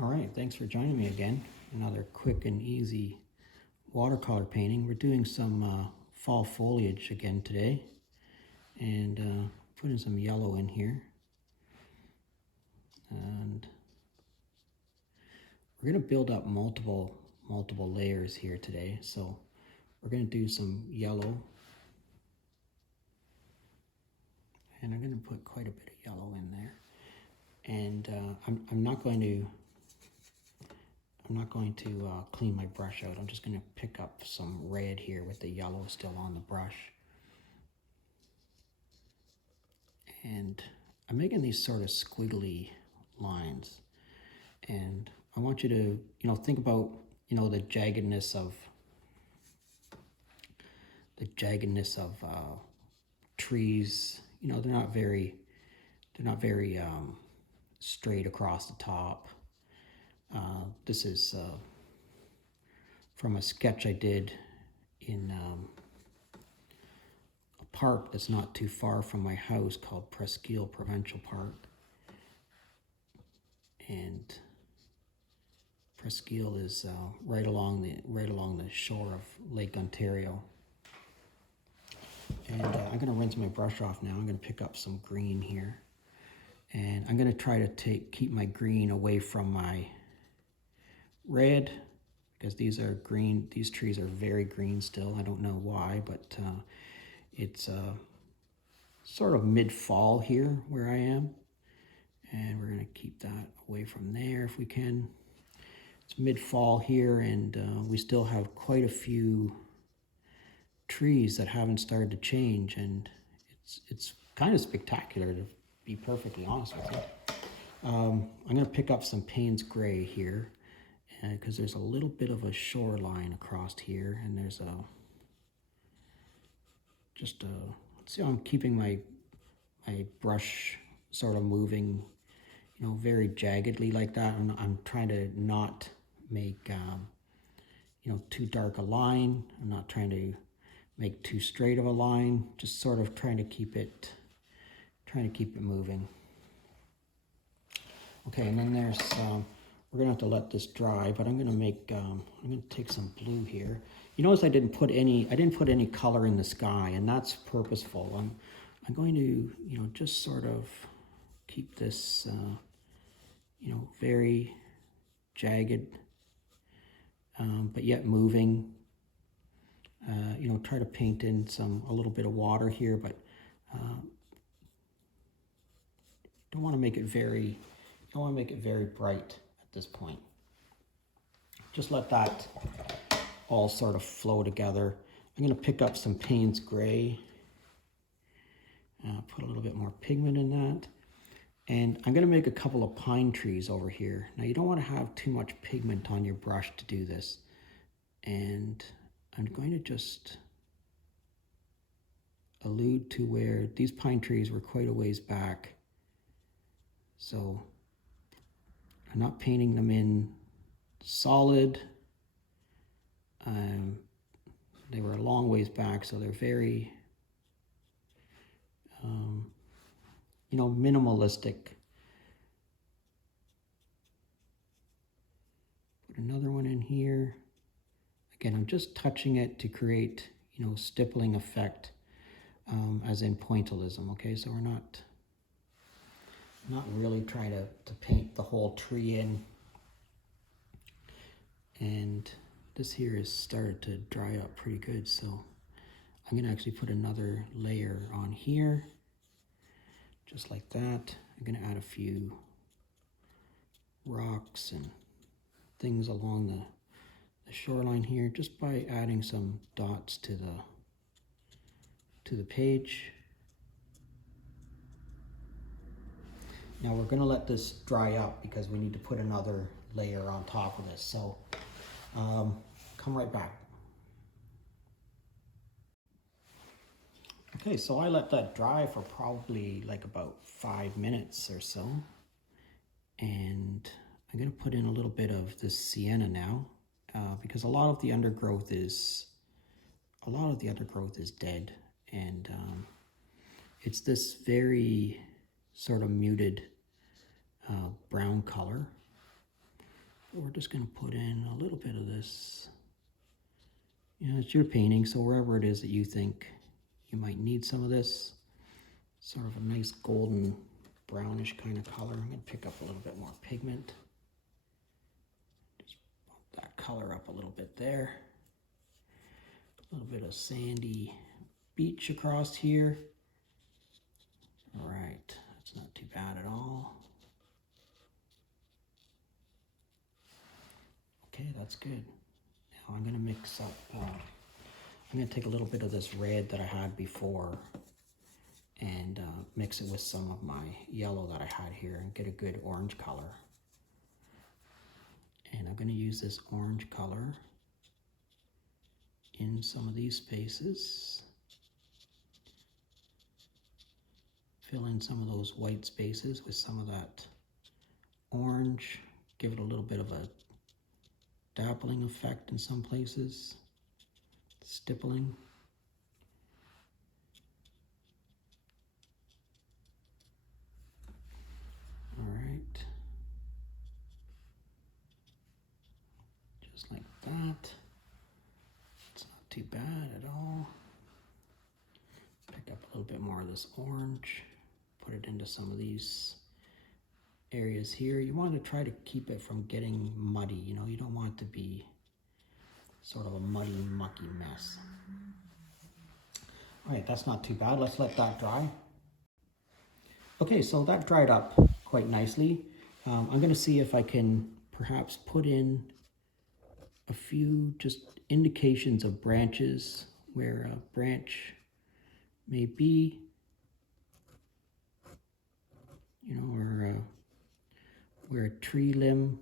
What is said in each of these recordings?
All right, thanks for joining me again. Another quick and easy watercolor painting. We're doing some fall foliage again today, and putting some yellow in here. And we're going to build up multiple layers here today. So we're going to do some yellow, and I'm going to put quite a bit of yellow in there. And I'm not going to clean my brush out. I'm just going to pick up some red here with the yellow still on the brush. And I'm making these sort of squiggly lines. And I want you to, think about, the jaggedness of trees. They're not very straight across the top. This is from a sketch I did in a park that's not too far from my house called Presqu'île Provincial Park. And Presqu'île is right along the shore of Lake Ontario. And I'm going to rinse my brush off now. I'm going to pick up some green here. And I'm going to try to keep my green away from my red, because these are green. These trees are very green still. I don't know why, but it's sort of mid-fall here where I am. And we're going to keep that away from there if we can. It's mid-fall here, and we still have quite a few trees that haven't started to change, and it's kind of spectacular, to be perfectly honest with you. I'm going to pick up some Payne's gray here, because there's a little bit of a shoreline across here, and there's let's see how I'm keeping my brush sort of moving, very jaggedly like that. I'm trying to not make too dark a line. I'm not trying to make too straight of a line, just sort of trying to keep it moving. Okay, and then there's we're gonna have to let this dry, but I'm gonna take some blue here. You notice I didn't put any color in the sky, and that's purposeful. I'm going to just sort of keep this very jagged, but yet moving. Try to paint in a little bit of water here, but don't want to make it very bright at this point. Just let that all sort of flow together. I'm going to pick up some Payne's gray, put a little bit more pigment in that. And I'm going to make a couple of pine trees over here. Now, you don't want to have too much pigment on your brush to do this. And I'm going to just allude to where these pine trees were quite a ways back. So I'm not painting them in solid. They were a long ways back, so they're very minimalistic. Put another one in here. Again, I'm just touching it to create, stippling effect, as in pointillism, okay? So we're not really trying to paint the whole tree in. And this here has started to dry up pretty good, so I'm gonna actually put another layer on here, just like that. I'm gonna add a few rocks and things along the shoreline here, just by adding some dots to the page. Now we're gonna let this dry up because we need to put another layer on top of this. So come right back. Okay, so I let that dry for probably like about 5 minutes or so. And I'm gonna put in a little bit of this sienna now, because a lot of the undergrowth is dead, and it's this very sort of muted brown color. we're just going to put in a little bit of this. You know, it's your painting, so wherever it is that you think you might need some of this, sort of a nice golden brownish kind of color. I'm going to pick up a little bit more pigment. Just bump that color up a little bit there. A little bit of sandy beach across here. All right, that's not too bad at all. Okay, that's good. Now I'm going to mix up, I'm going to take a little bit of this red that I had before and mix it with some of my yellow that I had here and get a good orange color. And I'm going to use this orange color in some of these spaces. Fill in some of those white spaces with some of that orange. Give it a little bit of a dappling effect in some places. Stippling. All right. Just like that. It's not too bad at all. Pick up a little bit more of this orange. Put it into some of these areas here. You want to try to keep it from getting muddy. You know, you don't want it to be sort of a muddy, mucky mess. All right, that's not too bad. Let's let that dry. Okay, so that dried up quite nicely. I'm going to see if I can perhaps put in a few just indications of branches where a branch may be, you know, or where a tree limb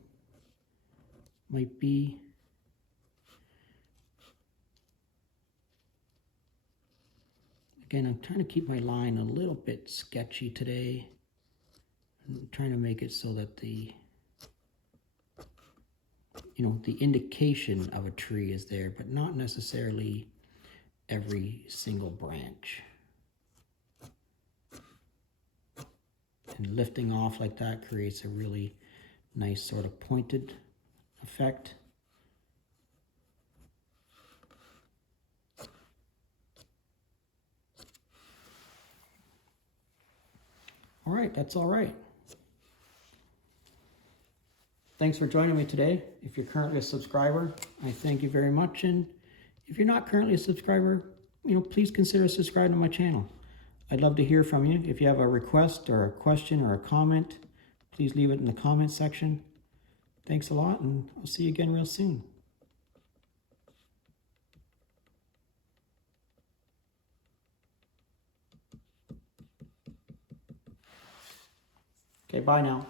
might be. Again, I'm trying to keep my line a little bit sketchy today. I'm trying to make it so that the, you know, the indication of a tree is there, but not necessarily every single branch. And lifting off like that creates a really nice sort of pointed effect. All right, that's all right. Thanks for joining me today. If you're currently a subscriber, I thank you very much. And if you're not currently a subscriber, you know, please consider subscribing to my channel. I'd love to hear from you. If you have a request or a question or a comment, please leave it in the comment section. Thanks a lot, and I'll see you again real soon. Okay, bye now.